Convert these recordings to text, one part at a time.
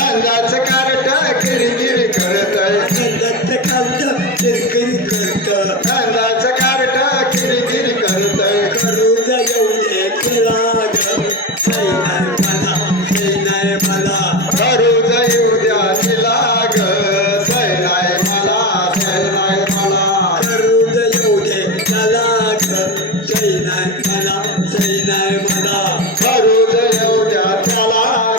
नंदाच cart किरकिर करत नंदाच cart किरकिर करत नंदाच cart किरकिर करत करू येऊन केला नाही मला करू येऊ द्या तिला ग सैनाय मला करू येऊ दे त्याला ग सैनाय मला करू येऊ द्या त्याला ग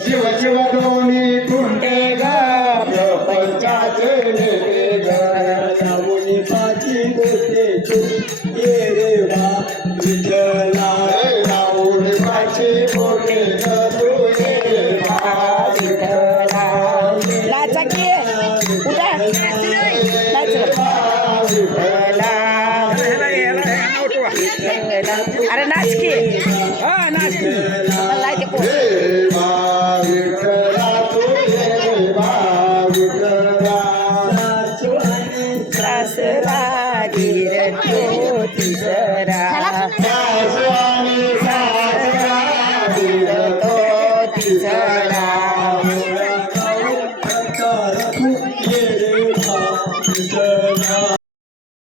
शिव शिव दोन्ही कुंटे ग प्रपंचाचे नेते ग रामुनी पाची गोष्टी ये रे वा विठला रामुनी पाची गोष्टी तू ये रे वा विठला लाचा की उठा अरे नाच की विठला